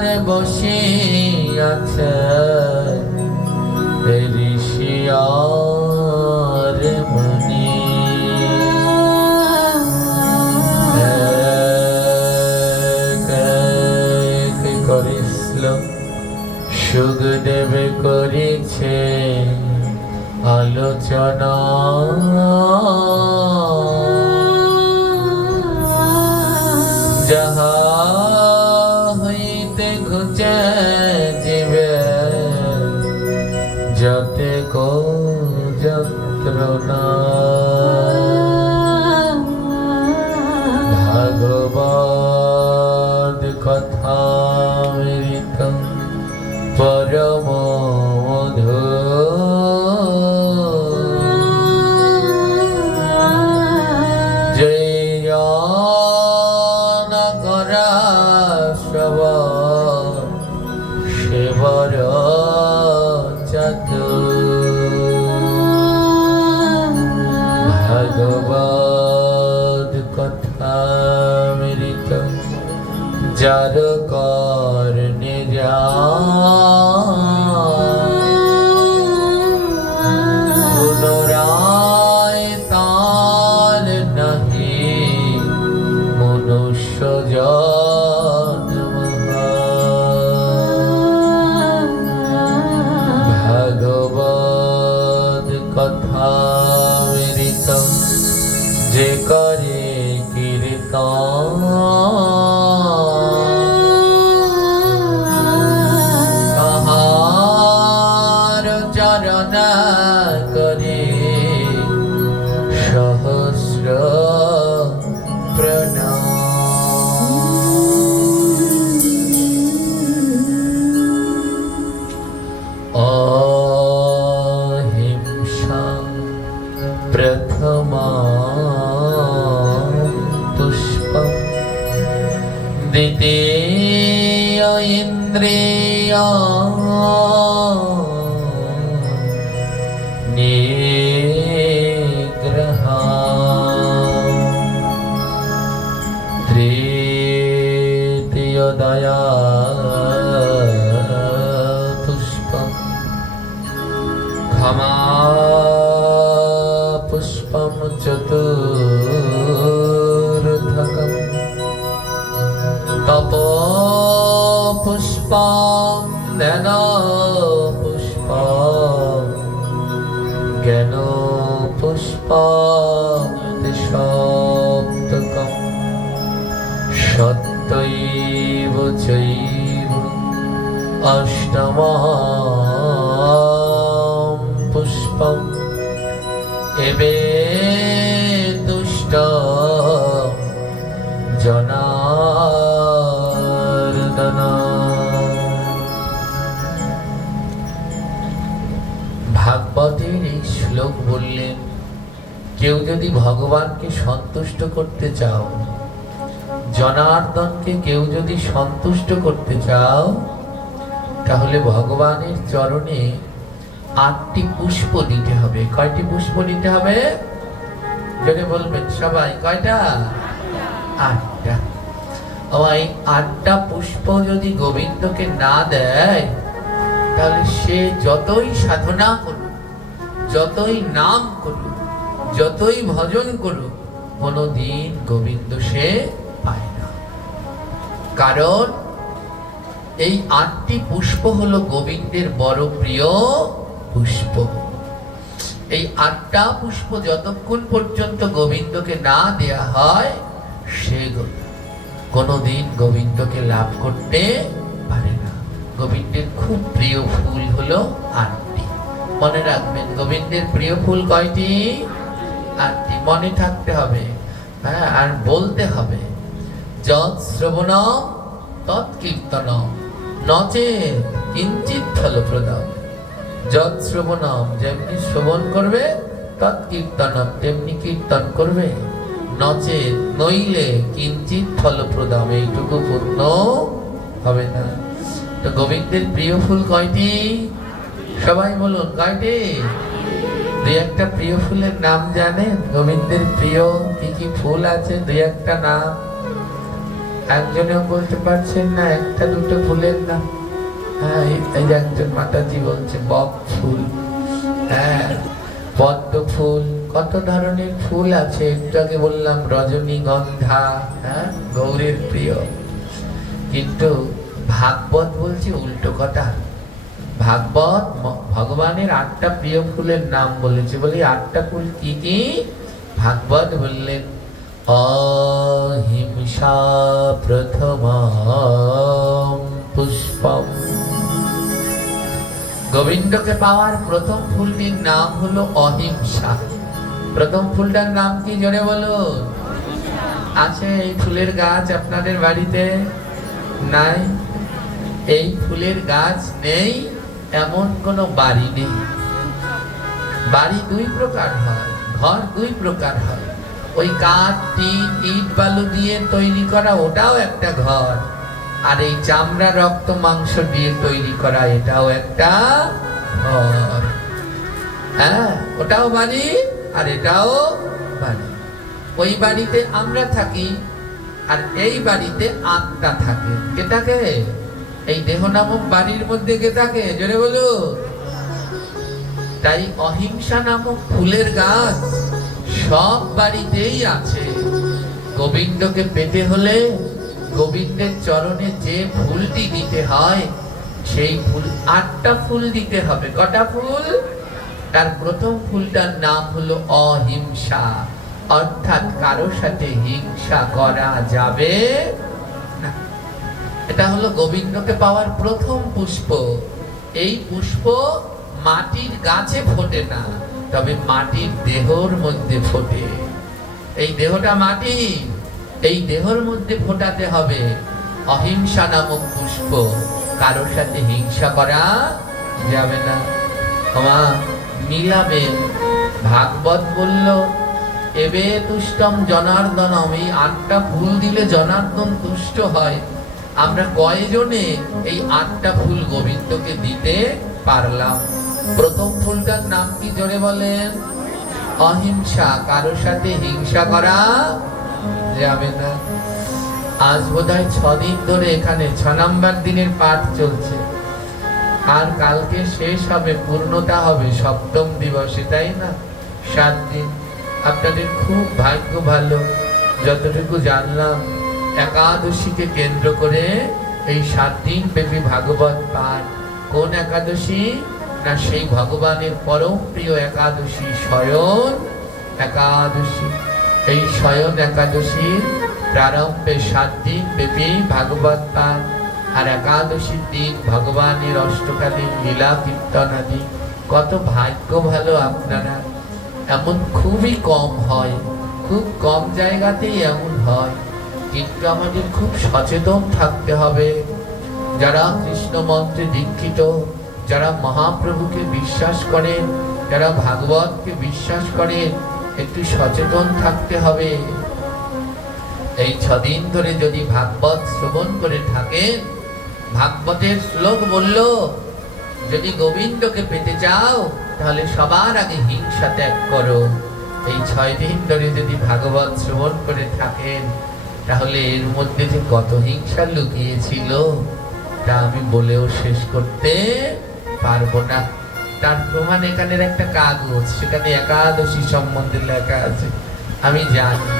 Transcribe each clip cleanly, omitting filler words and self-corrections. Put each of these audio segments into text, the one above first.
ধারে বসিয়াছে ঋষি আর মুনি। করিছিল সুখদেব করিছে আলোচনা। যাহা হইতে ঘুচে জীবে যাতে কো যন্ত্রণা। ভাগবত কথামৃত পরম মধু। জয় জন করা শ্রবণ সেবর ভাগবত কথামৃত যার কর্ণে পুনরায় তার নাহি মনুষ্য জন্ম। ভাগবত কথামৃত যে করে কীর্তন তাহার চরণ করে সহস্র প্রণাম। অহিংসা প্রথমা পুষ্পম দ্বিতীয় ইন্দ্রিয় নিগ্রহঃ তৃতীয় দয়া পুষ্পম ক্ষমা পুষ্পম চতুর্থকম তপ পুষ্পম ধ্যান পুষ্পম জ্ঞান পুষ্পম সপ্তকম সত্যৈব চৈব অষ্টমম পুষ্পম এবে তুষ্ট জনার্দন। ভাগবতের এই শ্লোক বললেন, কেউ যদি ভগবানকে সন্তুষ্ট করতে চাও, জনার্দনকে কেউ যদি সন্তুষ্ট করতে চাও, তাহলে ভগবানের চরণে 8টি পুষ্প দিতে হবে। কয়টি পুষ্প দিতে হবে? যদি বলবেন সবাই, কয়টা? 8টা। এই 8টা পুষ্প যদি গোবিন্দকে না দেয়, তাহলে সে যতই সাধনা করুক, যতই নাম করুক, যতই ভজন করুক, কোনদিন গোবিন্দ সে পায় না। কারণ এই 8টি পুষ্প হলো গোবিন্দের বড় প্রিয় পুষ্প। এই 8টা পুষ্প যতক্ষণ পর্যন্ত গোবিন্দকে না দেয়া হয়, সে কোনদিন গোবিন্দকে লাভ করতে পারে না। গোবিন্দের খুব প্রিয় ফুল হলো 8টি। মনে রাখবেন, গোবিন্দের প্রিয় ফুল কয়টি? 8টি। মনে থাকতে হবে, হ্যাঁ, আর বলতে হবে। যৎ শ্রবণম তৎ কীর্তনম নচেৎ কিঞ্চিৎ ফলপ্রদম। যৎ শ্রবণম, যেমনি শ্রবণ করবে, তৎ কীর্তনম, তেমনি কীর্তন করবে, নচেৎ, নইলে কিঞ্চিৎ ফলপ্রদম, এইটুকু পূর্ণ হবে না। তো গোবিন্দের প্রিয় ফুল কয়টি? সবাই বলুন, কয়টি? 2-1টা প্রিয় ফুলের নাম জানেন? গোবিন্দের প্রিয় কি কি ফুল আছে? 2-1টা নাম। একজনেও বলতে পারছেন না একটা দুটো ফুলের নাম? হ্যাঁ, এই যে একজন মাতাজি বলছে বক ফুল, হ্যাঁ পদ্ম ফুল, কত ধরনের ফুল আছে। একটু আগে বললাম রজনীগন্ধা, হ্যাঁ গৌরের প্রিয়। কিন্তু ভাগবত বলছে উল্টো কথা। ভাগবত ভগবানের 8টা প্রিয় ফুলের নাম বলেছে। বলি 8টা ফুল কি কি? ভাগবত বললেন অহিংসা প্রথম পুষ্পম। গোবিন্দকে পাওয়ার প্রথম ফুলটির নাম হলো অহিংসা। প্রথম ফুলটার নাম কি জোরে বলুন? আছে এই ফুলের গাছ আপনাদের বাড়িতে? নাই। এই ফুলের গাছ নেই এমন কোনো বাড়ি নেই। বাড়ি 2 প্রকার হয়, ঘর 2 প্রকার হয়। ওই কাঠ, টিন, ইট, বালু দিয়ে তৈরি করা ওটাও একটা ঘর, আর এই চামড়া, রক্ত, মাংস দিয়ে তৈরি করা এটাও একটা ঘর। হ্যাঁ, ওটাও বাড়ি আর এটাও বাড়ি। ওই বাড়িতে আমরা থাকি আর এই বাড়িতে আত্মা থাকে। কে থাকে? এই দেহ নামক বাড়ির মধ্যে কে থাকে? জোরে বলো। তাই অহিংসা নামক ফুলের গাছ সব বাড়িতেই আছে। গোবিন্দকে পেতে হলে গোবিন্দের চরণে যে ফুলটি দিতে হয় সেই ফুল 8টা ফুল দিতে হবে। কটা ফুল? তার প্রথম ফুলটার নাম হলো অহিংসা, অর্থাৎ কারো সাথে হিংসা করা যাবে না। এটা হলো গোবিন্দকে পাওয়ার প্রথম পুষ্প। এই পুষ্প মাটির গাছে ফোটে না, তবে মাটির দেহর মধ্যে ফোটে। এই দেহটা মাটি, এই দেহর মধ্যে ফোটাতে হবে অহিংসা নামক পুষ্প। কারোর সাথে হিংসা করা যাবে না। ক্ষমা মিলাবে। ভাগবত বলল এবে তুষ্টম জনার্দনম। এই 8টা ফুল দিলে জনার্দন তুষ্ট হয়। আমরা কয়জনে এই 8টা ফুল গোবিন্দকে দিতে পারলাম? প্রথম ফুলটার নাম কি জোরে বলেন? অহিংসা। কারোর সাথে হিংসা করা যাবে না। আজ বোধহয় 6 দিন ধরে এখানে 6 নম্বর দিনের পাঠ চলছে, আর কালকে শেষ হবে, পূর্ণতা হবে 7ম দিবসে, তাই না? 7 দিন। আপনাদের খুব ভাগ্য ভালো। যতটুকু জানলাম একাদশীকে কেন্দ্র করে এই 7 দিন ব্যাপী ভাগবত পাঠ। কোন একাদশী? না সেই ভগবানের পরম প্রিয় একাদশী, শয়ন একাদশী। এই শয়ন একাদশীর প্রারম্ভে 7 দিন ব্যাপী ভাগবত পাঠ, আর একাদশীর দিন ভগবানের অষ্টকালীন লীলা কীর্তন আদি। কত ভাগ্য ভালো আপনারা। এমন খুবই কম হয়, খুব কম জায়গাতেই এমন হয়। কিন্তু আমাদের খুব সচেতন থাকতে হবে। যারা কৃষ্ণ মন্ত্রে দীক্ষিত, যারা মহাপ্রভুকে বিশ্বাস করেন, যারা ভাগবতকে বিশ্বাস করেন, একটু সচেতন থাকতে হবে। এই 6 দিন ধরে যদি ভাগবত শ্রবণ করে থাকেন, ভাগবতের শ্লোক বলল যদি গোবিন্দকে পেতে চাও তাহলে সবার আগে হিংসা ত্যাগ করো। এই 6 দিন ধরে যদি ভাগবত শ্রবণ করে থাকেন তাহলে এর মধ্যে যে কত হিংসা লুকিয়েছিল তা আমি বলেও শেষ করতে পারবো না। তার প্রমাণ এখানের একটা কাগজ, সেখানে একাদশী সম্বন্ধে লেখা আছে। আমি জানি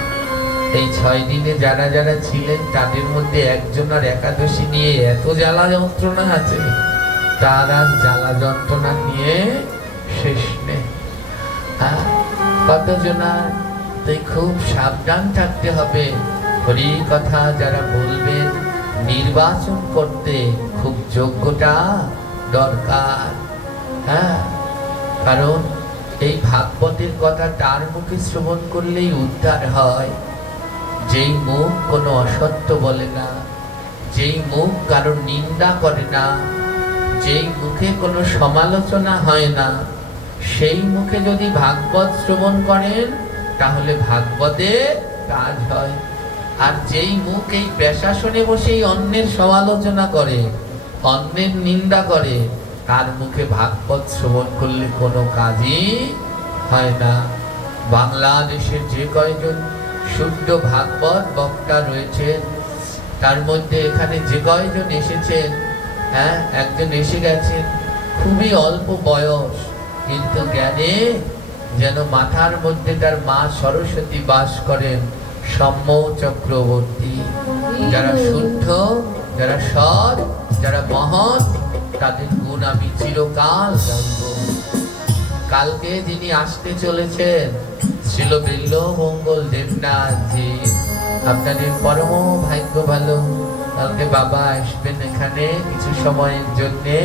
এই 6 দিনে যারা যারা ছিলেন তাদের মধ্যে একজনের একাদশী নিয়ে এত জ্বালা যন্ত্রণা আছে, তার আর জ্বালা যন্ত্রণা নিয়ে শেষ নেই। কতজনার? তাই খুব সাবধান থাকতে হবে। হরি কথা যারা বলবেন নির্বাচন করতে খুব যোগ্যতা দরকার। হ্যাঁ, কারণ এই ভাগবতের কথা তার মুখে শ্রবণ করলেই উদ্ধার হয়। যেই মুখ কোনো অসত্য বলে না, যেই মুখ কারোর নিন্দা করে না, যেই মুখে কোনো সমালোচনা হয় না, সেই মুখে যদি ভাগবত শ্রবণ করেন তাহলে ভাগবতে কাজ হয়। আর যেই মুখ এই পেশাসনে বসেই অন্যের সমালোচনা করে, অন্যের নিন্দা করে, তার মুখে ভাগবত শ্রবণ করলে কোনো কাজই হয় না। বাংলাদেশের যে কয়জন শুদ্ধ ভাগবত বক্তা রয়েছে তার মধ্যে এখানে যে কয়জন এসেছেন, হ্যাঁ, একজন এসে গেছেন খুবই অল্প বয়স, কিন্তু জ্ঞানে যেন মাথার মধ্যে তার মা সরস্বতী বাস করেন, সৌম্য চক্রবর্তী। যারা শুদ্ধ, যারা সৎ, যারা মহৎ, তাদের গুণ আমি চিরকাল জানব। কালকে যিনি আসতে চলেছেন শ্রীল বিল্ল মঙ্গল দেবনাথজি, আপনাদের পরম ভাগ্য ভালো। কালকে বাবা আসবেন এখানে কিছু সময়ের জন্যে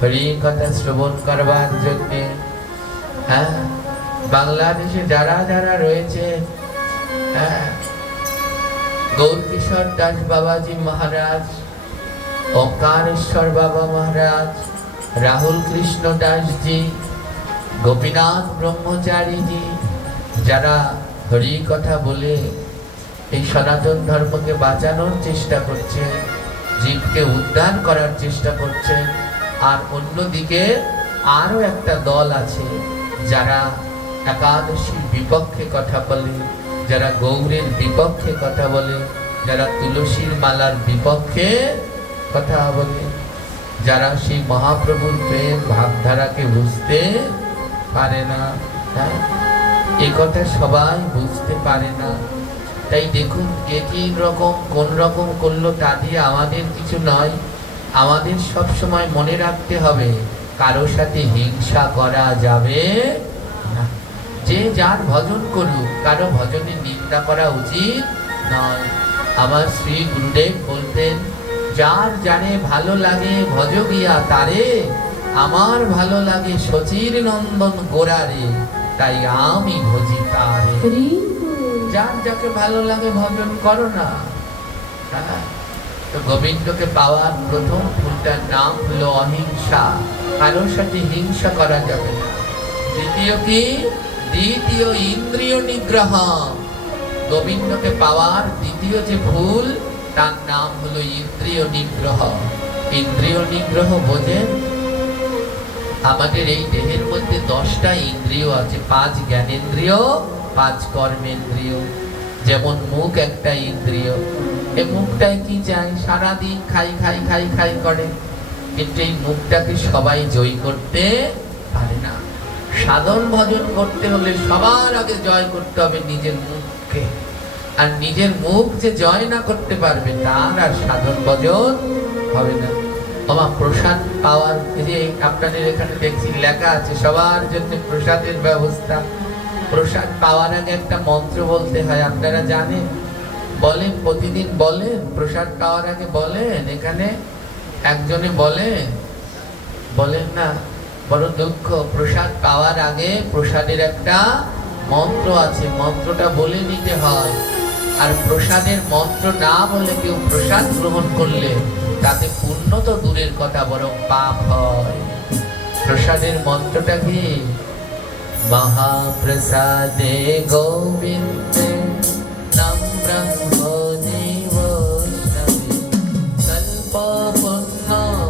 হরি কথা শ্রবণ করবার জন্যে। হ্যাঁ, বাংলাদেশে যারা যারা রয়েছে, হ্যাঁ, গৌরকিশোর দাস বাবাজি মহারাজ, ওঙ্কারেশ্বর বাবা মহারাজ, রাহুল কৃষ্ণ দাসজি, গোপীনাথ ব্রহ্মচারীজি, যারা হরি কথা বলে এই সনাতন ধর্মকে বাঁচানোর চেষ্টা করছে, জীবকে উদ্ধার করার চেষ্টা করছে। আর অন্যদিকে আরো একটা দল আছে যারা একাদশীর বিপক্ষে কথা বলে, যারা গৌরের বিপক্ষে কথা বলে, যারা তুলসীর মালার বিপক্ষে কথা বলে, যারা সেই মহাপ্রভুর প্রেম ভাবধারাকে বুঝতে পারে না। হ্যাঁ, এ কথা সবাই বুঝতে পারে না। তাই দেখুন, কে কি রকম কোন রকম করলো তা দিয়ে আমাদের কিছু নয়। আমাদের সব সময় মনে রাখতে হবে কারো সাথে হিংসা করা যাবে না। যে যার ভজন করুক, কারো ভজনে নিন্দা করা উচিত নয়। আমার শ্রী গুরুদেব বলতেন, যার জানে ভালো লাগে ভজ গিয়া তারে, আমার ভালো লাগে শচীর নন্দন গোরারে, তাই আমি ভজি তারে। যার যাকে ভালো লাগে ভজন করো না। হ্যাঁ, তো গোবিন্দকে পাওয়ার প্রথম ফুলটার নাম হলো অহিংসা। কারোর সাথে হিংসা করা যাবে না। দ্বিতীয় কি? দ্বিতীয় ইন্দ্রিয় নিগ্রহ। গোবিন্দকে পাওয়ার দ্বিতীয় যে ফুল, তার নাম হলো ইন্দ্রিয় নিগ্রহ। ইন্দ্রিয় নিগ্রহ বোঝেন? আমাদের এই দেহের মধ্যে 10টা ইন্দ্রিয় আছে, 5 জ্ঞানেন্দ্রিয়, 5 কর্মেন্দ্রিয়। যেমন মুখ একটা ইন্দ্রিয়, এই মুখটাই কি চায়? সারাদিন খাই খাই খাই খাই করে, কিন্তু এই মুখটাকে সবাই জয় করতে পারে না। সাধন ভজন করতে হলে সবার আগে জয় করতে হবে নিজের মুখকে। আর নিজের মুখ যে জয় না করতে পারবে, তার আর সাধন ভজন হবে না। আমার প্রসাদ পাওয়ার, এই যে আপনাদের এখানে দেখছি লেখা আছে সবার জন্য প্রসাদের ব্যবস্থা। প্রসাদ পাওয়ার আগে একটা মন্ত্র বলতে হয়, আপনারা জানেন? বলেন, প্রতিদিন বলেন, প্রসাদ পাওয়ার আগে বলেন। এখানে একজনে বলেন, বলেন না? বড় দুঃখ। প্রসাদ পাওয়ার আগে প্রসাদের একটা মন্ত্র আছে, মন্ত্রটা বলে নিতে হয়। আর প্রসাদের মন্ত্র না বলে কেউ প্রসাদ গ্রহণ করলে তাতে পুণ্য তো দূরের কথা, বরং পাপ হয়। প্রসাদের মন্ত্রটা কি? মহাপ্রসাদে গোবিন্দে নাম ব্রহ্মণি বৈষ্ণবে কল্প পুণ্য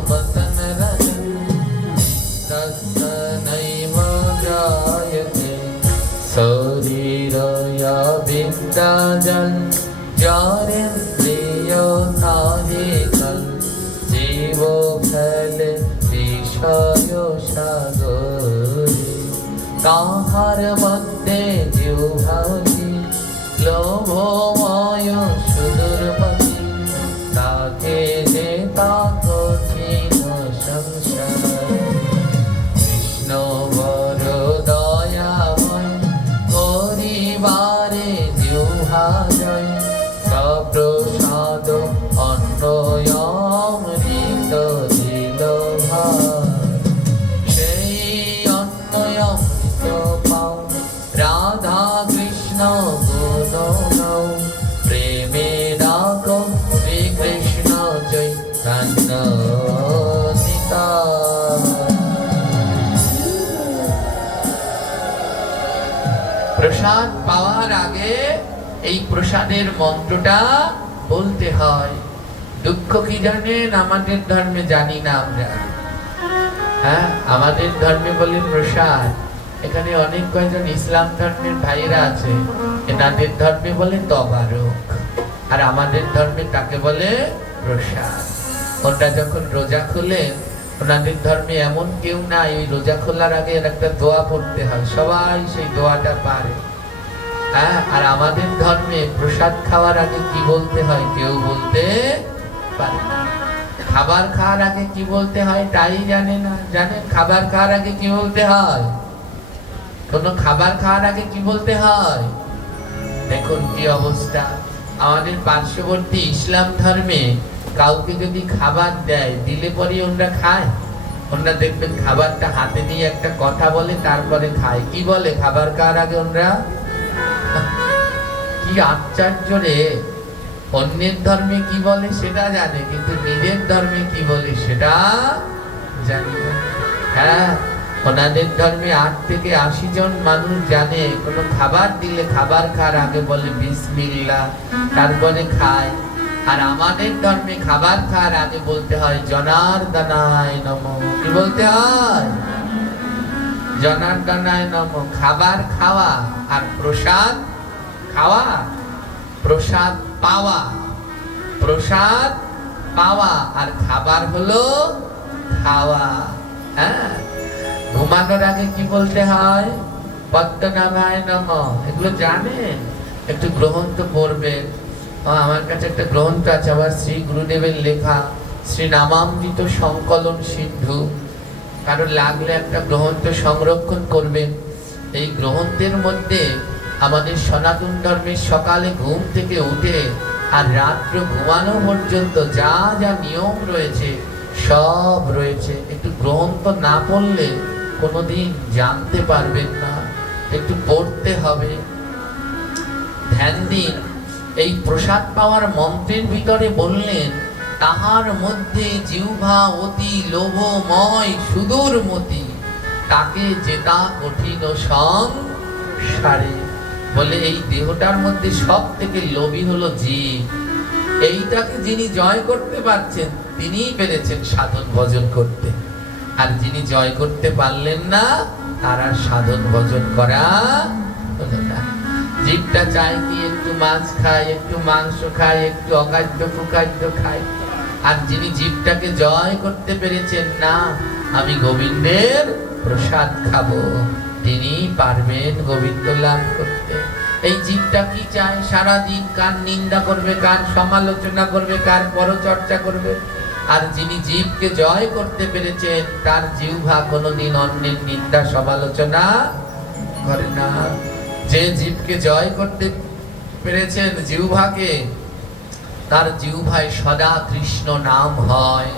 বতন রজন তস্মৈব জায়তে শরীরয়া বিদ্যাজল জ্ঞানেন্দ্রিয় নাহিকল জীব ফেলে বিষয় সাগরে তাহার মধ্যে জিহ্বাজি লোভময় সুদূরপতি তাকে যে তা কঠিন সংসার কৃষ্ণ বড় দয়াময় করিবারে জিহ্বা জয় সপ্রসাদ অন্নয়মৃত দিল ভাই সেই অন্নয়মৃত পাও রাধা কৃষ্ণ গুণ গাও প্রেমে ডাকো শ্রীকৃষ্ণ চৈতন্য প্রসাদ পাওয়ার আগে এই প্রসাদের মন্ত্রটা বলতে হয়। দুঃখ কি জানেন? আমাদের ধর্মে জানি না আমরা। হ্যাঁ, আমাদের ধর্মে বলে প্রসাদ। এখানে অনেক কয়েকজন ইসলাম ধর্মের ভাইরা আছে, এনাদের ধর্মে বলে তবারক। আর আমাদের ধর্মে তাকে বলে প্রসাদ। ওরা যখন রোজা খোলে, ওনাদের ধর্মে এমন কেউ নাই, ওই রোজা খোলার আগে একটা দোয়া পড়তে হয়, সবাই সেই দোয়াটা পারে। হ্যাঁ, আর আমাদের ধর্মে প্রসাদ খাওয়ার আগে কি বলতে হয় কেউ বলতে পারে না। খাবার খাওয়ার আগে কি বলতে হয় তাই জানে না। জানেন খাবার খাওয়ার আগে কি বলতে হয়? কোন খাবার খাওয়ার আগে কি বলতে হয়? দেখুন কি অবস্থা। আমাদের পার্শ্ববর্তী ইসলাম ধর্মে কাউকে যদি খাবার দেয়, দিলে পরে ওরা খায়। ওরা দেখবেন খাবারটা হাতে নিয়ে একটা কথা বলে, তারপরে খায়। কি বলে খাবার খাওয়ার আগে ওরা? কি আশ্চর্য রে! অন্যের ধর্মে কি বলে সেটা জানে, কিন্তু নিজের ধর্মে কি বলে সেটা জানি না। হ্যাঁ, ওনাদের ধর্মে 8 থেকে 80 জন মানুষ জানে কোনো খাবার দিলে খাবার খাওয়ার আগে বলে বিসমিল্লাহ, তারপরে খায়। আর আমাদের ধর্মে খাবার খাওয়ার আগে বলতে হয় জনার্দনায় নমঃ। কি বলতে হয়? জনার্দনায় নমঃ। খাবার খাওয়া আর প্রসাদ খাওয়া, প্রসাদ পাওয়া। প্রসাদ পাওয়া আর খাবার হলো খাওয়া। হ্যাঁ, ঘুমানোর আগে কি বলতে হয়? পদ্মনাভায় নমঃ। এগুলো জানেন? একটু গ্রন্থ পড়বেন। আমার কাছে একটা গ্রন্থ আছে, আমার শ্রী গুরুদেবের লেখা, শ্রী নামামৃত সংকলন সিন্ধু। কারণ লাগলে একটা গ্রন্থ সংরক্ষণ করবেন। এই গ্রন্থের মধ্যে আমাদের সনাতন ধর্মের সকালে ঘুম থেকে উঠে আর রাত্র ঘুমানো পর্যন্ত যা যা নিয়ম রয়েছে সব রয়েছে। একটু গ্রন্থ না পড়লে কোনোদিন জানতে পারবেন না, একটু পড়তে হবে। ধ্যান দিন। এই প্রসাদ পাওয়ার মন্ত্রের ভিতরে বললেন, তাহার মধ্যে জিহ্বা অতি লোভময় সুদূরমতি, তাকে জেতা কঠিন সংসারে। বলে এই দেহটার মধ্যে সব থেকে লোভী হলো জীব। এইটাকে যিনি জয় করতে পারছেন তিনিই পেরেছেন সাধন ভজন করতে। আর যিনি জয় করতে পারলেন না, তার আর সাধন ভজন করা হলো না। জীবটা চায় কি একটু মাছ খায়, একটু মাংস খায়, একটু অখাদ্য কুখাদ্য খায়। আর যিনি জীবটাকে জয় করতে পেরেছেন, না আমি গোবিন্দের প্রসাদ খাবো, তিনি পারবেন গোবিন্দ লাভ করতে। এই জীবটা কি চায়? সারাদিন কার নিন্দা করবে, কার সমালোচনা করবে, কার পরচর্চা করবে। আর যিনি জীবকে জয় করতে পেরেছেন, তার জিহ্বা কোনোদিন অন্যের নিন্দা সমালোচনা করে না। যে জীবকে জয় করতে পেরেছেন জিহ্বাকে, তার জিহ্বায় সদা কৃষ্ণ নাম হয়।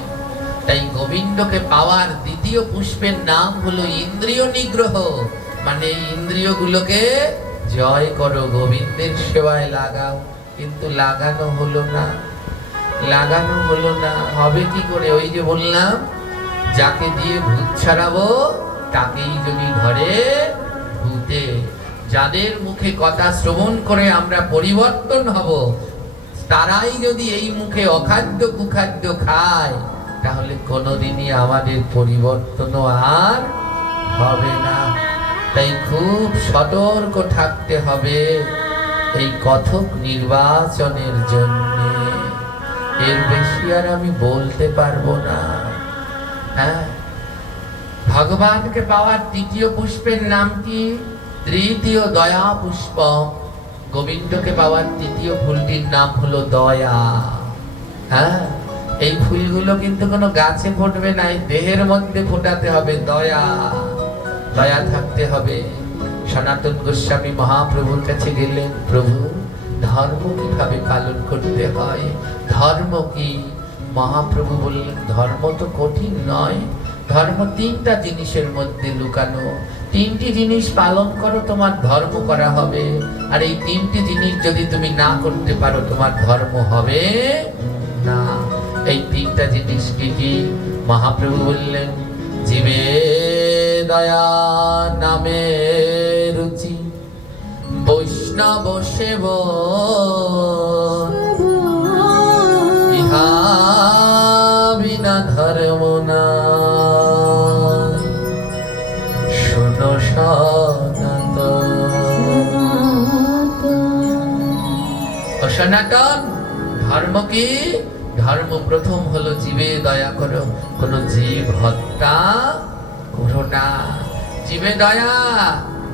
তাই গোবিন্দকে পাওয়ার দ্বিতীয় পুষ্পের নাম হলো ইন্দ্রিয় নিগ্রহ। মানে ইন্দ্রিয়গুলোকে জয় করো, গোবিন্দের সেবায় লাগাও। কিন্তু লাগানো হলো না, লাগানো হলো না। হবে কি করে? ওই যে বললাম, যাকে দিয়ে ভূত ছাড়াবো তাকেই যদি ঘরে ভূতে। যাদের মুখে কথা শ্রবণ করে আমরা পরিবর্তন হব, তারাই যদি এই মুখে অখাদ্য কুখাদ্য খায়, তাহলে কোনোদিনই আমাদের পরিবর্তন আর হবে না। তাই খুব সতর্ক থাকতে হবে এই কথক নির্বাচনের জন্য। এর বেশি আর আমি বলতে পারবো না। হ্যাঁ, ভগবানকে পাওয়ার তৃতীয় পুষ্পের নাম কি? তৃতীয় দয়া পুষ্প। গোবিন্দকে পাওয়ার তৃতীয় ফুলটির নাম হলো দয়া। হ্যাঁ, এই ফুলগুলো কিন্তু কোনো গাছে ফুটবে না, দেহের মধ্যে ফোটাতে হবে দয়া। দয়া থাকতে হবে। সনাতন গোস্বামী মহাপ্রভুর কাছে গেলেন, প্রভু ধর্ম কিভাবে পালন করতে হয়? ধর্ম কি? মহাপ্রভু বললেন, ধর্ম তো কঠিন নয়। ধর্ম 3টা জিনিসের মধ্যে লুকানো। 3টি জিনিস পালন করো, তোমার ধর্ম করা হবে। আর এই 3টি জিনিস যদি তুমি না করতে পারো, তোমার ধর্ম হবে না। এই 3টা জিনিস কি কি? মহাপ্রভু বললেন, জীবে দয়া নামে রুচি, বৈষ্ণব সেবন, ইহা বিনা ধর্ম না। শোনো সনাতন। ও সনাতন, ধর্ম কি? ধর্ম প্রথম হলো জীবে দয়া করো, কোন জীব হত্যা করো না, জীবে দয়া।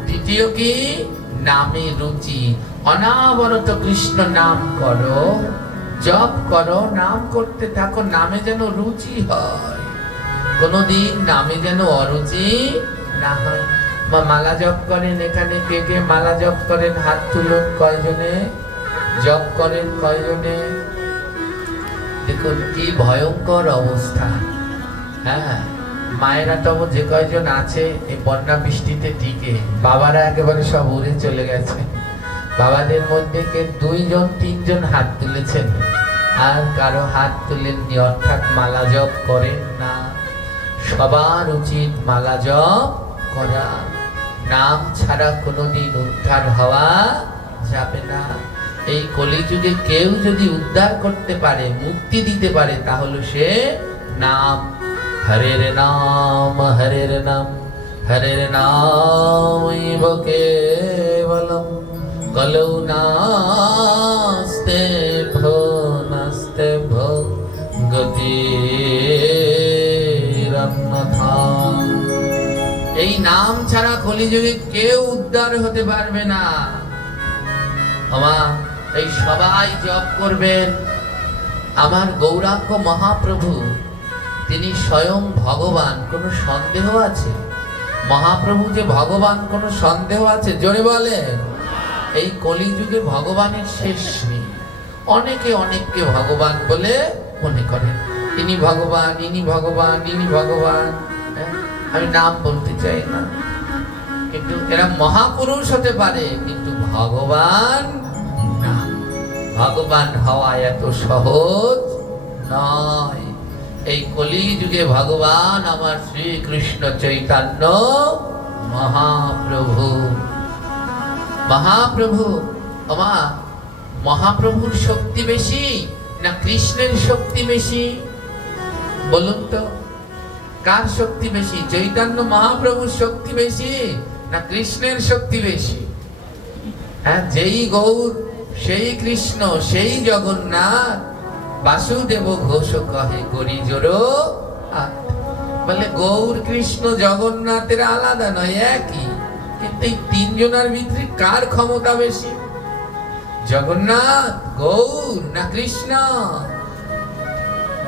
দ্বিতীয় কি? নামে রুচি, অনাবরত কৃষ্ণ নাম করো, জপ করো, নাম করতে থাকো, নামে যেন রুচি হয়, কোনদিন নামে যেন অরুচি না হয়। বা মালা জপ করেন, এখানে কে কে মালা জপ করেন? হাত তুলুন। কয়জনে জপ করেন? কয়জনে? দেখুন কি ভয়ঙ্কর অবস্থা। হ্যাঁ, মায়েরা তো যে কয়জন আছে এই বন্যা বৃষ্টিতে টিকে, বাবারা একেবারে সব উড়ে চলে গেছে। বাবাদের মধ্যে কে 2 জন 3 জন হাত তুলেছেন, আর কারো হাত তুলেননি, অর্থাৎ মালা জপ করেন না। সবার উচিত মালা জপ করা। নাম ছাড়া কোনোদিন উদ্ধার হওয়া যাবে না। এই কলিযুগে কেউ যদি উদ্ধার করতে পারে, মুক্তি দিতে পারে, তাহলে সে নাম। হরের নাম, হরের নাম, হরের নাম কেবলম, কলৌ নাস্তে ভো নাস্তে ভো গতিরন্যথা। এই নাম ছাড়া কলিযুগে কেউ উদ্ধার হতে পারবে না। এই সবাই জপ করবেন। আমার গৌরাঙ্গ মহাপ্রভু তিনি স্বয়ং ভগবান, কোনো সন্দেহ আছে? মহাপ্রভু যে ভগবান, কোনো সন্দেহ আছে? জোরে বলেন। এই কলিযুগে ভগবানের শেষ নেই। অনেকে অনেককে ভগবান বলে মনে করেন, ইনি ভগবান, ইনি ভগবান, ইনি ভগবান। আমি নাম বলতে চাই না, কিন্তু এরা মহাপুরুষ হতে পারে, কিন্তু ভগবান না। ভগবান হওয়া এত সহজ নয়। এই কলিযুগে ভগবান আমার শ্রীকৃষ্ণ চৈতন্য মহাপ্রভু। মহাপ্রভু, আমার মহাপ্রভুর শক্তি বেশি না কৃষ্ণের শক্তি বেশি? বলুন তো, কার শক্তি বেশি? চৈতন্য মহাপ্রভুর শক্তি বেশি না কৃষ্ণের শক্তি বেশি? হ্যাঁ, যেই গৌর সেই কৃষ্ণ, সেই জগন্নাথ। বাসুদেব ঘোষ কহে করি জোড়ো। বলে গৌর কৃষ্ণ জগন্নাথের আলাদা নয়, একই। কিন্তু এই 3 জনের ভিতরে কার ক্ষমতা বেশি? জগন্নাথ, গৌর না কৃষ্ণ?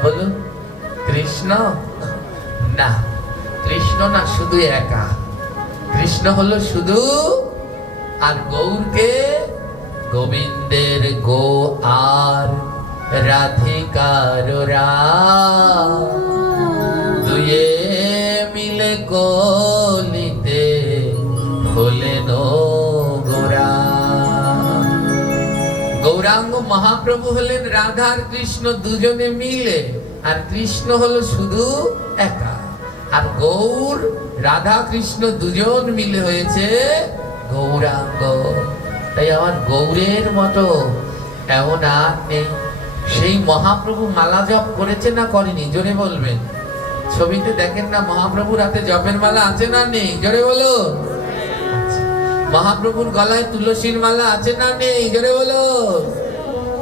বলুন। কৃষ্ণ না, কৃষ্ণ না, শুধু একা। কৃষ্ণ হলো শুধু, আর গৌরকে গোবিন্দের গো আর রাধিকার রাম, দুয়ে মিলে কলিতে হলেন গোরা। গৌরাঙ্গ মহাপ্রভু হলেন রাধা আর কৃষ্ণ দুজনে মিলে, আর কৃষ্ণ হলো শুধু একা। আর গৌর, রাধা কৃষ্ণ দুজন মিলে হয়েছে গৌরাঙ্গ। তাই আমার গৌরের মতো এমন আর নেই। সেই মহাপ্রভু মালা জপ করেছে না করেনি? জোরে বলবেন। ছবিতে দেখেন না মহাপ্রভুর হাতে জপের মালা আছে না নেই? জোরে বলো। মহাপ্রভুর গলায় তুলসীর মালা আছে না নেই? জোরে বলো।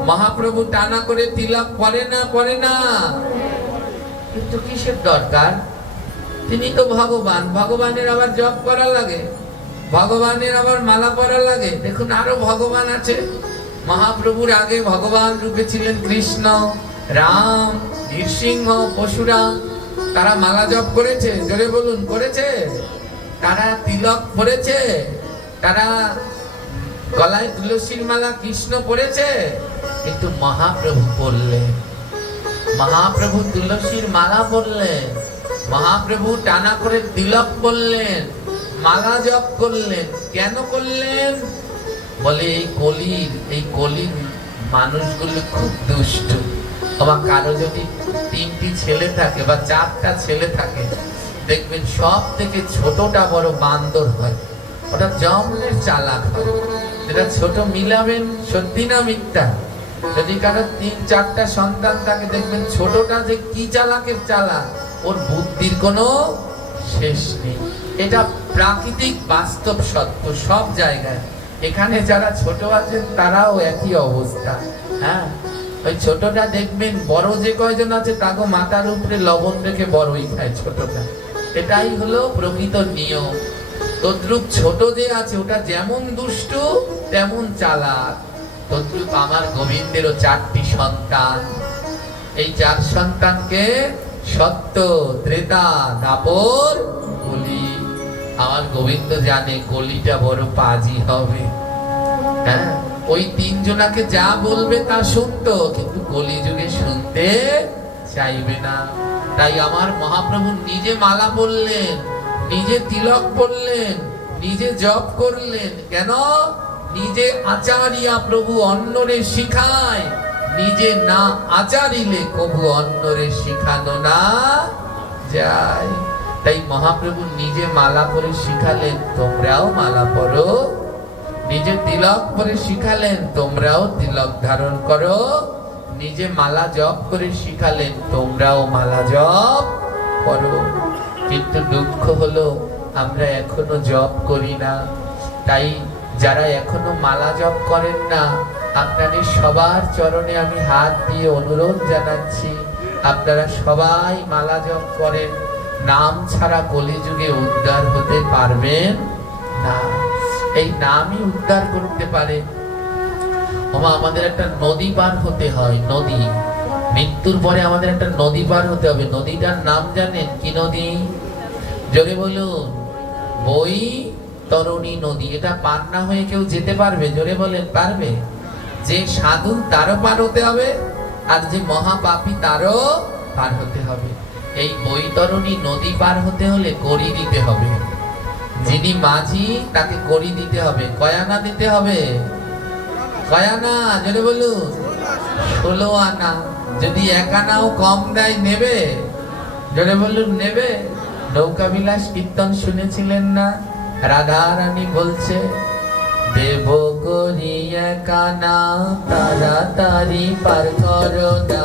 মহাপ্রভু টানা করে তিলক পরে না পরে না? কিন্তু কিসের দরকার? তিনি তো ভগবান, ভগবানের আবার জপ করা লাগে, ভগবানের আবার মালা পরা লাগে। দেখুন আরো ভগবান আছে। মহাপ্রভুর আগে ভগবান রূপে ছিলেন কৃষ্ণ, রাম, নৃসিংহ, পরশুরাম। তারা মালা জপ করেছে? জোরে বলুন, করেছে? তারা তিলক পরেছে? তারা গলায় তুলসীর মালা কৃষ্ণ পরেছে? কিন্তু মহাপ্রভু পরলেন। মহাপ্রভু তুলসীর মালা পরলেন, মহাপ্রভু টানা করে তিলক পরলেন, মালা জপ করলেন। কেন করলেন? বলে এই কলির মানুষগুলো খুব দুষ্ট। আবার কারো যদি 3টি ছেলে থাকে বা 4টা ছেলে থাকে, দেখবেন সব থেকে ছোটটা বড় বান্দর হয়, ওটা জমলের চালাক হয়। যেটা ছোট মিলাবেন, সত্যি না মিথ্যা? যদি কারো 3-4টা সন্তান থাকে, দেখবেন ছোটটা যে কি চালাকের চালাক, ওর বুদ্ধির কোনো শেষ নেই। এটা প্রাকৃতিক বাস্তব সত্য সব জায়গায়। এখানে যারা ছোট আছেন তারাও একই অবস্থা। হ্যাঁ, ওই ছোটটা দেখবেন বড় যে কয়জন আছে তাকে মাথার উপরে লবণ রেখে বড়ই খায় ছোটটা। এটাই হলো প্রকৃত নিয়ম। তদ্রূপ ছোট যে আছে ওটা যেমন দুষ্টু তেমন চালাক। তদ্রূপ আমার গোবিন্দেরও 4টি সন্তান। এই 4 সন্তানকে সত্য, ত্রেতা, দাপর, কলি। আমার গোবিন্দ জানে কলিটা বড় পাজি হবে। হ্যাঁ, ওই 3 জনাকে যা বলবে তা শুনতো, কিন্তু কলিযুগে শুনতে চাইবে না। তাই আমার মহাপ্রভু নিজে মালা পরলেন, নিজে তিলক পরলেন, নিজে জপ করলেন। কেন? নিজে আচারিয়া প্রভু অন্যরে শিখায়, নিজে না আচারিলে কবু অন্যরে শিখানো না যায়। তাই মহাপ্রভু নিজে মালা পরে শিখালেন, তোমরাও মালা পরো। নিজে তিলক পরে শিখালেন, তোমরাও তিলক ধারণ করো। নিজে মালা জপ করে শিখালেন, তোমরাও মালা জপ করো। কিন্তু দুঃখ হলো আমরা এখনো জপ করি না। তাই যারা এখনো মালা জপ করেন না, আপনাদের সবার চরণে আমি হাত দিয়ে অনুরোধ জানাচ্ছি, আপনারা সবাই মালা জপ করেন। নাম ছাড়া কলিযুগে উদ্ধার হতে পারবেন না। এই নামই উদ্ধার করতে পারে। আমাদের একটা নদী পার হতে হয়, নদী। মৃত্যুর পরে আমাদের একটা নদী পার হতে হবে। নদীটার নাম জানেন কি নদী? জোরে বলুন। বৈতরণী নদী। এটা পার না হয়ে কেউ যেতে পারবে? জোরে বলেন, পারবে? যে সাধু তারও পার হতে হবে, আর যে মহাপাপী তারও পার হতে হবে। এই বৈতরণী নদী পার হতে হলে কড়ি দিতে হবে। যিনি মাঝি তাকে কড়ি দিতে হবে। কয়ানা দিতে হবে? কয়ানা, জোরে বলুন। 16 আনা। যদি 1 আনাও কম দেয় নেবে? জোরে বলুন, নেবে? নৌকা বিলাস কীর্তন শুনেছিলেন না? রাধা রানী বলছে, দেব করি 1 আনা, তাড়াতাড়ি পার করো না।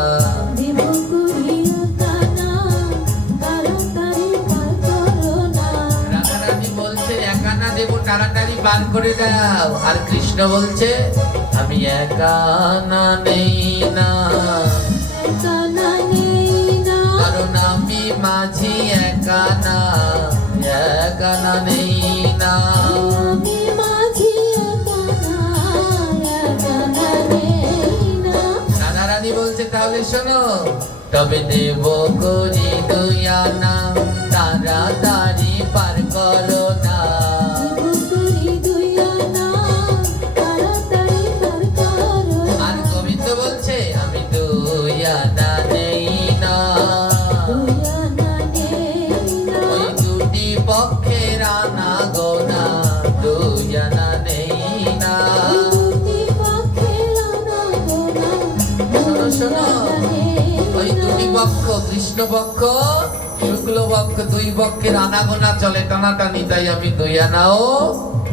রাধা রানী বলছে 1 আনা দেবো, তাড়াতাড়ি পার করে দাও। আর কৃষ্ণ বলছে, আমি 1 আনা নেই না, কারণ আমি মাঝি। 1 আনা, 1 আনা নেই না। রাধা রানী বলছে, তাহলে শোনো, তবে দেব করি 2 আনা, তাড়াতাড়ি পার করো না। আর গোবিন্দ বলছে, আমি 2 আনা নেই না। ওই 2টি পক্ষের আনা গোনা, 2 আনা নেই না। শোনো শোনো, ওই 2টি পক্ষ, কৃষ্ণ পক্ষ, শুক্ল পক্ষ, 2 পক্ষের আনাগোনা চলে, টানাটানি। তাই আমি 2 আনাও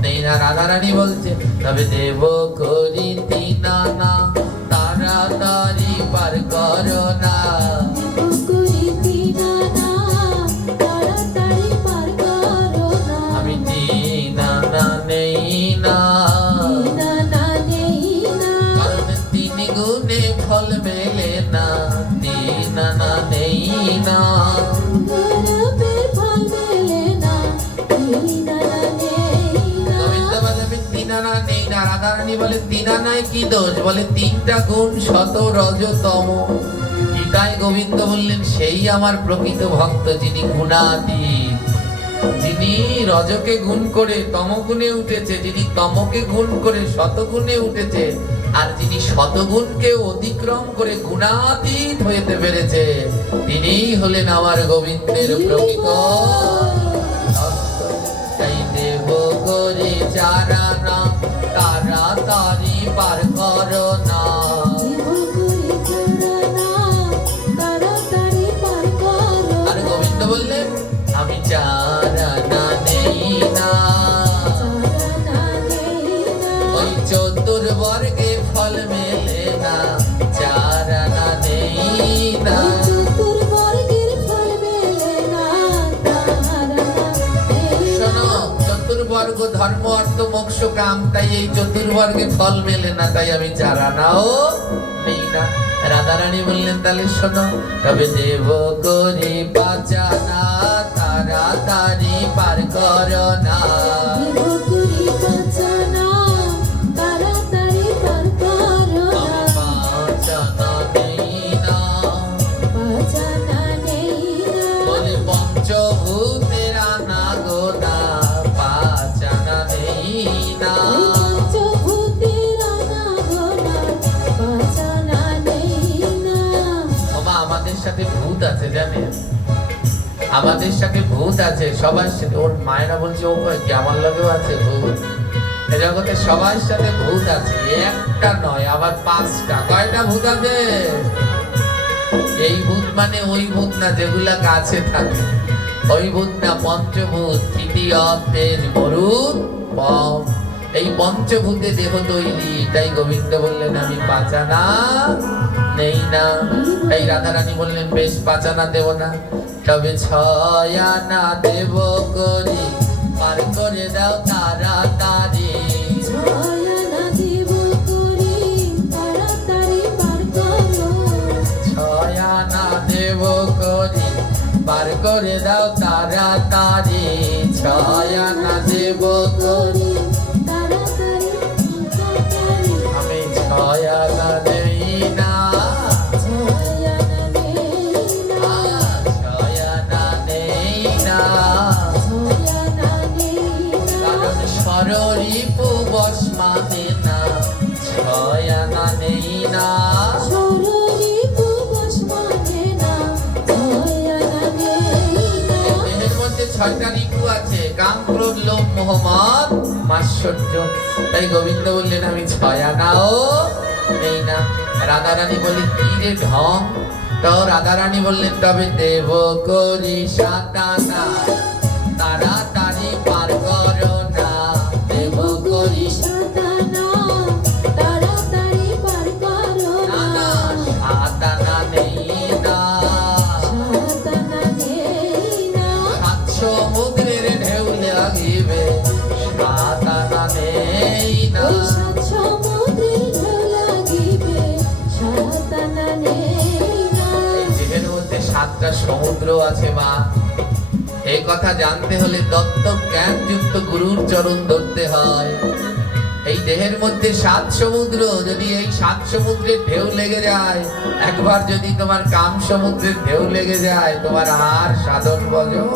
নেই না। রাধা রানী বলছে, তবে দেব করি 3 আনা, তাড়াতাড়ি পার করো না। আমি 3 আনা নেই না, কারণ 3 গুণে ফল মেলে না। 3 আনা নেই না। রাধা রানী বলে, 3 আনায় কি দোষ? বলে 3টা গুণ, শত রজ তম। গীতায় গোবিন্দ বললেন, সেই আমার প্রকৃত ভক্ত, যিনি গুণাতীত, যিনি রজকে গুণ করে তমগুণে উঠেছে, যিনি তমকে গুণ করে শতগুণে উঠেছে, আর যিনি শতগুণকে অতিক্রম করে গুণাতীত হইতে পেরেছে, তিনিই হলেন আমার গোবিন্দের প্রকৃত ভক্ত। তাই দেব করে 4 আনা, তাড়াতাড়ি পার করো না। আর গোবিন্দ বললেন, আমি 4 আনা নেই না। ওই চতুর্বর্গে ফল মেলে না, 4 আনা নেই না। শোনো, চতুর্বর্গ ধর্ম, অর্থ, মোক্ষ, কাম, তাই এই চতুর্বর্গে ফল মেলে না। তাই আমি 4 আনাও নেই না। রাধারানী বললেন তাহলে শোনো, তবে দেব করি পাচানা তাড়াতাড়ি পার করো না। পাচানা নেই না, বলে পঞ্চভূতের আনাগোনা পাচানা নেই না। আমাদের সাথে ভূত আছে জানেন, আমাদের সাথে ভূত আছে সবার সাথে। ওর মায়েরা বলছে ও কি আমার লগেও আছে ভূত। এই জগতে সবার সাথে ভূত আছে, একটা নয় আবার 5টা। কয়টা ভূত আছে? এই ভূত মানে ওই ভূত না যেগুলা গাছে থাকে, ওই ভূত না, পঞ্চভূত। তৃতীয় তেজ মরুদ পম, এই পঞ্চভূতে দেহ তৈরি। তাই গোবিন্দ বললেন আমি পাচানা নেই না। এই রাধারানী বললেন বেশ পাচানা দেব না, তবে 6 আনা দেব করি পার করে দাও তাড়াতাড়ি। 6 আনা দেব করি তাড়াতাড়ি পার করো। 6 আনা দেব করি পার করে দাও তাড়াতাড়ি। 6 আনা দেব করি তাড়াতাড়ি। আমি 6 আনা দেই না, 6 আনা নেই না, কারণ সররিপু বসমানে না। 6 আনা নেই না, দেহের মধ্যে 6টা রিপু আছে, কাম ক্রোধ লোভ মোহ মদ মাৎসর্য। তাই গোবিন্দ বললেন আমি 6 আনাও নেই না। রাধারানী বলে কি রে ঢং? তো রাধারানী বললেন তবে দেব করি 7 আনা তাড়াতাড়ি পার করো না। দেব করি 7 আনা তাড়াতাড়ি পার করো না। 7 আনা নেই না, 7 আনা নেই না, 7 সমুদ্রের ঢেউ লাগিবে। 7 আনা নেই না, 7 সমুদ্রের ঢেউ লাগিবে। 7 আনা নেই না। এই দেহের মধ্যে 7টা সমুদ্র আছে মা। এই কথা জানতে হলে তত্ত্ব জ্ঞান যুক্ত গুরুর চরণ ধরতে হয়। এই দেহের মধ্যে 7 সমুদ্র, যদি এই 7 সমুদ্রের ঢেউ লেগে যায়, একবার যদি তোমার কাম সমুদ্রের ঢেউ লেগে যায়, তোমার আর সাধন ভজন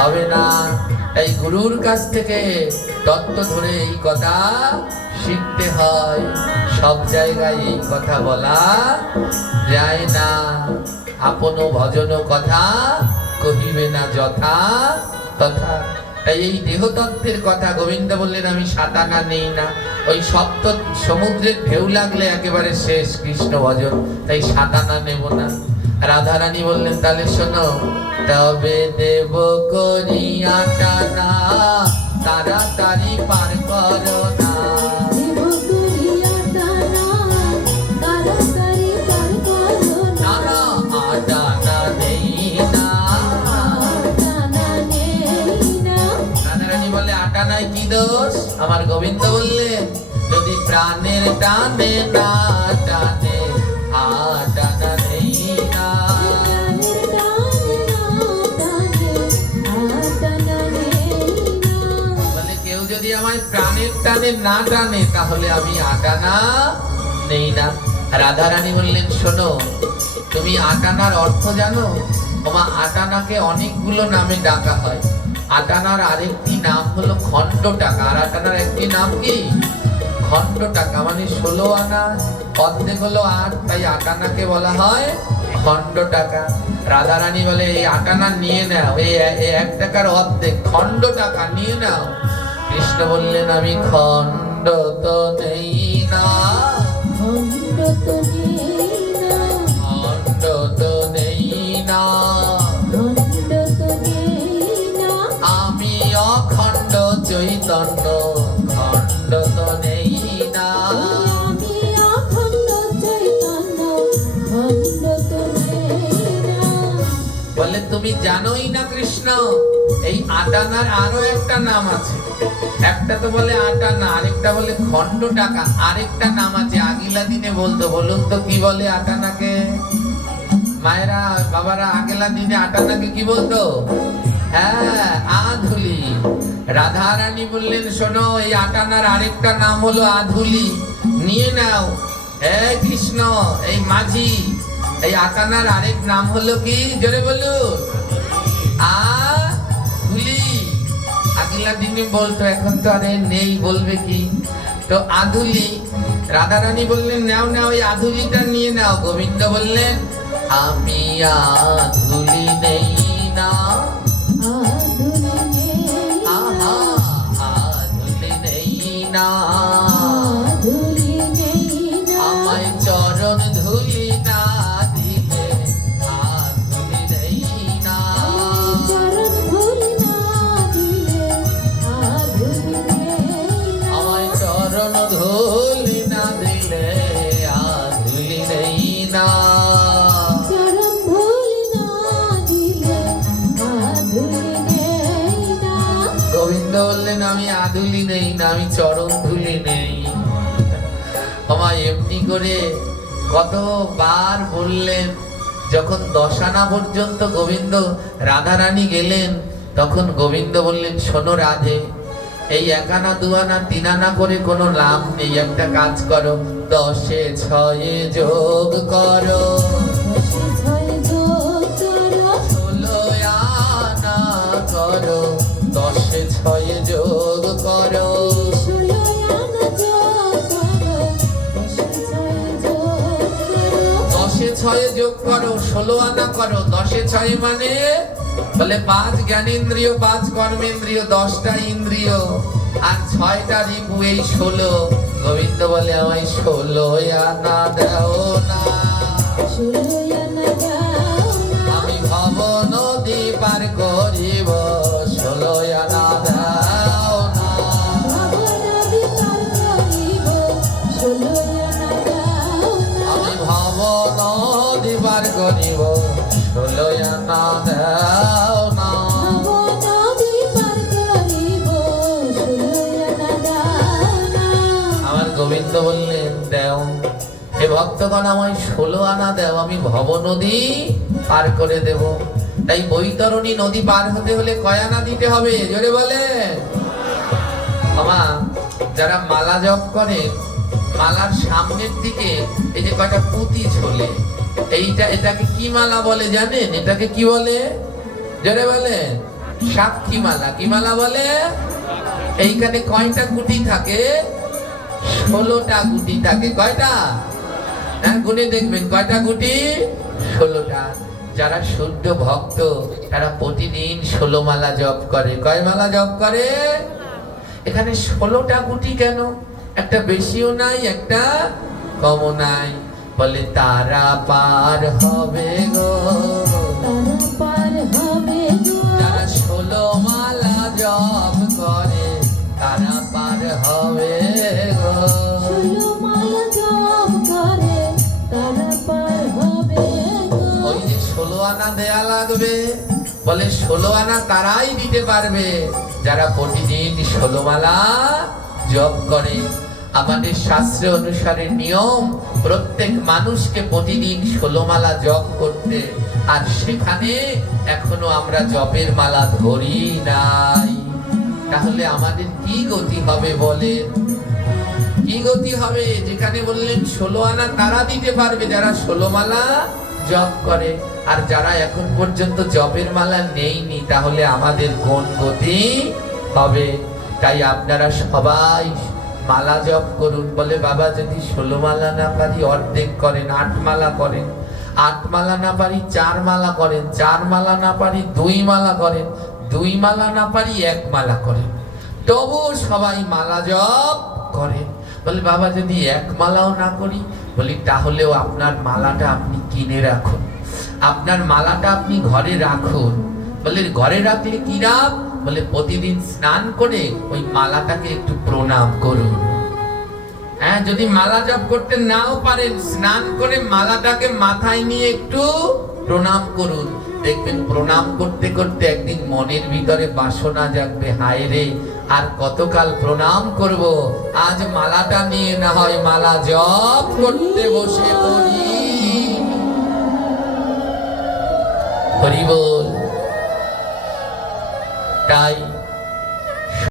হবে না। তাই গুরুর কাছ থেকে তত্ত্ব ধরে এই কথা শিখতে হয়। সব জায়গায় এই কথা বলা যায় না। আপন ভজন কথা কহিবে না যথা তথা। তাই এই দেহতত্ত্বের কথা গোবিন্দ বললেন আমি 7 আনা নেই না। ওই সপ্ত সমুদ্রের ঢেউ লাগলে একেবারে শেষ কৃষ্ণ ভজন। তাই 7 আনা নেব না। রাধারানী বললেন তাহলে শোনো, তবে দেব করি 8 আনা তাড়াতাড়ি পার করো না। 8 আনা নেই না। রাধারানী বলে 8 আনায় কি দোষ? আমার গোবিন্দ বললেন যদি প্রাণের টানে না টানে 8 আনা নেই না। বলে কেউ যদি আমার প্রাণের টানে না টানে তাহলে আমি 8 আনা নেই না। রাধারানী বললেন শোনো, তুমি 8 আনার অর্থ জানো? ওমা 8 আনাকে অনেকগুলো নামে ডাকা হয়। 8 আনার আরেকটি নাম হলো খণ্ড টাকা। আর 8 আনার একটি নাম কি? খণ্ড টাকা, মানে 16 আনা, অর্ধেক হলো 8, তাই 8 আনাকে বলা হয় খণ্ড টাকা। রাধারানী বলে এই 8 আনা নিয়ে নাও, এই 1 টাকার অর্ধেক খণ্ড টাকা নিয়ে নাও। কৃষ্ণ বললেন আমি খণ্ড তো নেই না, খণ্ড তো নেই না, খণ্ড তো নেই না, খণ্ড তো নেই না। আমি অখণ্ড চৈতন্য, খণ্ড তো নেই না, আমি অখণ্ড চৈতন্য, খণ্ড তো নেই না। বলে তুমি জানোই না কৃষ্ণ, এই 8 আনার আরো একটা নাম আছে। একটা তো বলে আটা না, আরেকটা বলে খন্ড টাকা, আরেকটা নাম আছে আগিলা দিনে বলতো। বলুন তো কি বলে আটানাকে? মায়েরা বাবারা আগেলা দিনে আটানাকে কি বলতো? হ্যাঁ, আধুলি। রাধা রানী বললেন শোনো, এই আটানার আরেকটা নাম হলো আধুলি, নিয়ে নাও। হে কৃষ্ণ, এই মাঝি, এই আটানার আরেক নাম হলো কি? জোরে বলুন, আধুলি। আগিলা দিনে বলতো, এখন তো আরে নেই, বলবে কি? তো আধুলি। রাধা রানী বললেন নাও নাও, ওই আধুলিটা নিয়ে নাও। গোবিন্দ বললেন আমি আধুলি নেই না, আহা আধুলি নেই না, আমায় চরণ ধুলি না দিলে আধুলি নেই না, আমায় চরণ ধুলি না দিলে আধুলি নেই না। গোবিন্দ বললেন আমি আধুলি নেই না, আমি চরণ ধুলি নেই। আমায় এমনি করে কতবার বললেন। যখন 10 আনা পর্যন্ত গোবিন্দ রাধা রানী গেলেন, তখন গোবিন্দ বললেন শোনো রাধে, এই 1 আনা 2 আনা 3 আনা করে কোনো লাভ নেই। একটা কাজ করো, 10-এ 6-এ যোগ করো, 16 আনা করো, 10-এ 6-এ যোগ করো, 10-এ 6-এ যোগ করো, 16 আনা করো। 10-এ 6 মানে বলে 5 জ্ঞানেন্দ্রিয়, 5 কর্মেন্দ্রিয়, 10টা ইন্দ্রিয় আর 6টা রিপু, এই 16। গোবিন্দ বলে আমায় 16 আনা দাও না, আমি ভব নদী পার করিব, 16 আনা দাও না, আমি ভব নদী পার করিব, 16 আনা দাও না। আমার গোবিন্দ বললেন দাও। হে ভক্তগণ, আমায় 16 আনা দাও, আমি ভব নদী পার করে দেব। তাই বৈতরণী নদী পার হতে হলে কয় আনা দিতে হবে? জোরে বলে। আমা যারা মালা জপ করে, মালার সামনের দিকে এই যে কয়টা পুঁতি ঝোলে, এটাকে কি মালা বলে জানেন? এটাকে কি বলে? জোরে বলে। সাক্ষী মালা। কি মালা বলে? এইখানে কয়টা গুটি থাকে? 16টা গুটি থাকে। কয়টা? হ্যাঁ, গুনে দেখবেন কয়টা গুটি? 16টা। যারা শুদ্ধ ভক্ত তারা প্রতিদিন 16 মালা জপ করে। কয় মালা জপ করে? এখানে 16টা গুটি কেন? একটা বেশিও নাই, একটা কমও নাই। বলে তারা পার হবে গো, যারা 16 মালা জপ করে তারা পার হবে গো। ওই যে 16 আনা দেয়া লাগবে, বলে 16 আনা তারাই দিতে পারবে যারা প্রতিদিন 16 মালা জপ করে। আমাদের শাস্ত্র অনুসারে নিয়ম প্রত্যেক মানুষকে প্রতিদিন 16 মালা জপ করতে, আর সেখানে এখনো আমরা জপের মালা ধরি নাই। তাহলে আমাদের কি গতি হবে বলেন? কি গতি হবে? যেখানে বললেন 16 আনা তারা দিতে পারবে যারা 16 মালা জপ করে, আর যারা এখন পর্যন্ত জপের মালা নেইনি, তাহলে আমাদের কোন গতি হবে? তাই আপনারা সবাই মালা জপ করুন। বলে বাবা যদি 16 মালা না পারি অর্ধেক করেন, 8 মালা করেন, 8 মালা না পারি 4 মালা করেন, 4 মালা না পারি 2 মালা করেন, 2 মালা না পারি 1 মালা করেন, তবু সবাই মালা জপ করেন। বলে বাবা যদি 1 মালাও না করি, বলি তাহলেও আপনার মালাটা আপনি কিনে রাখুন, আপনার মালাটা আপনি ঘরে রাখুন। বলে ঘরে রাখলে কি লাভ? বলে প্রতিদিন স্নান করে ওই মালাটাকে একটু প্রণাম করুন। হ্যাঁ, যদি মালা জপ করতে নাও পারেন, স্নান করে মালাটাকে মাথায় নিয়ে একটু প্রণাম করুন। দেখবেন প্রণাম করতে করতে একদিন মনের ভিতরে বাসনা জাগবে, হায় রে আর কতকাল প্রণাম করব, আজ মালাটা নিয়ে না হয় মালা জপ করতে বসে পড়ি। হরি বল। তাই